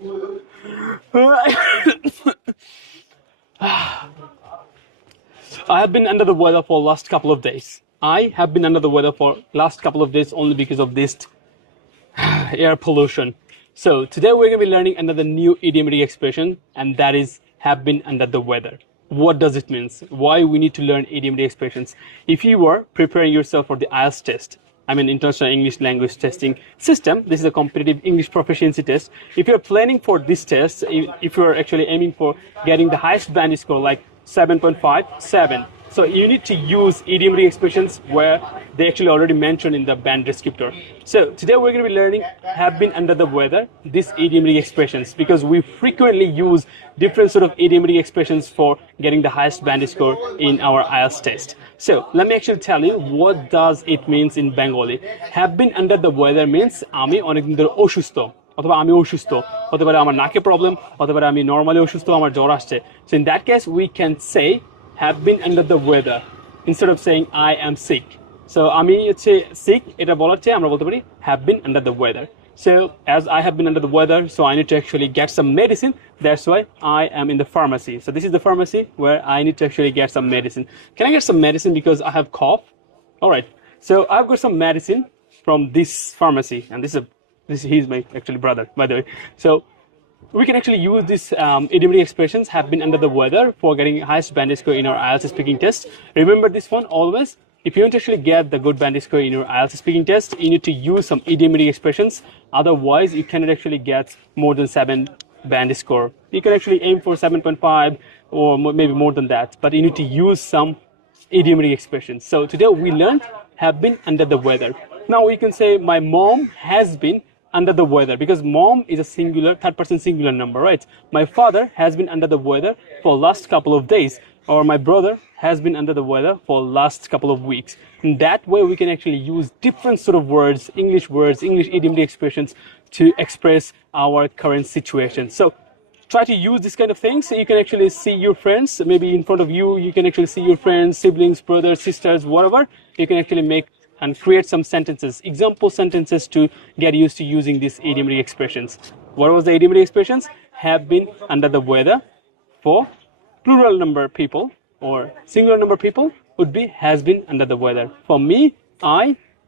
I have been under the weather for last couple of days. I have been under the weather for last couple of days only because of this air pollution. So today we're going to be learning another new idiomatic expression, and that is have been under the weather. What does it mean? Why we need to learn idiomatic expressions? If you are preparing yourself for the IELTS test, I mean International English Language Testing System, this is a competitive English proficiency test. If you're planning for this test, if you're actually aiming for getting the highest band score like 7.5, 7. So you need to use idiomatic expressions where they actually already mentioned in the band descriptor. So today we're going to be learning have been under the weather, these idiomatic expressions, because we frequently use different sort of idiomatic expressions for getting the highest band score in our IELTS test. So let me actually tell you what does it means in Bengali. Have been under the weather means আমি অনেকদিন ধরে অসুস্থ অথবা আমি অসুস্থ হতে পারে আমার নাকে প্রবলেম হতে পারে আমি নরমালি অসুস্থ আমার জ্বর আসছে so in that case we can say have been under the weather instead of saying I am sick so আমি হচ্ছে sick এটা বলার চেয়ে আমরা বলতে পারি have been under the weather so as I have been under the weather so I need to actually get some medicine that's why I am in the pharmacy so this is the pharmacy where I need to actually get some medicine can I get some medicine because I have cough all right so I've got some medicine from this pharmacy and he's my actually brother by the way so we can actually use this idiomatic expressions have been under the weather for getting highest band score in our IELTS speaking test remember this one always if you want to actually get the good band score in your IELTS speaking test you need to use some idiomatic expressions otherwise you cannot actually get more than 7 band score you can actually aim for 7.5 or maybe more than that but you need to use some idiomatic expressions so today we learned have been under the weather now we can say my mom has been under the weather because mom is a singular third person singular number right my father has been under the weather for last couple of days or my brother has been under the weather for last couple of weeks in that way we can actually use different sort of words english idiomatic expressions to express our current situation so try to use this kind of things so you can actually see your friends maybe in front of you you can actually see your friends siblings brothers sisters whatever you can actually make and create some sentences, example sentences to get used to using these idiomatic expressions. What was the idiomatic expressions? Have been under the weather for plural number people or singular number people would be has been under the weather. For me,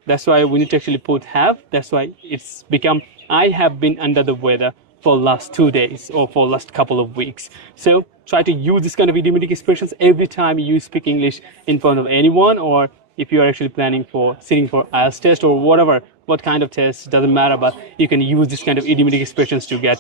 that's why we need to actually put have, that's why it's become I have been under the weather for last 2 days or for last couple of weeks. So try to use this kind of idiomatic expressions every time you speak English in front of anyone or if you are actually planning for sitting for IELTS test or whatever, what kind of test, doesn't matter, but you can use this kind of idiomatic expressions to get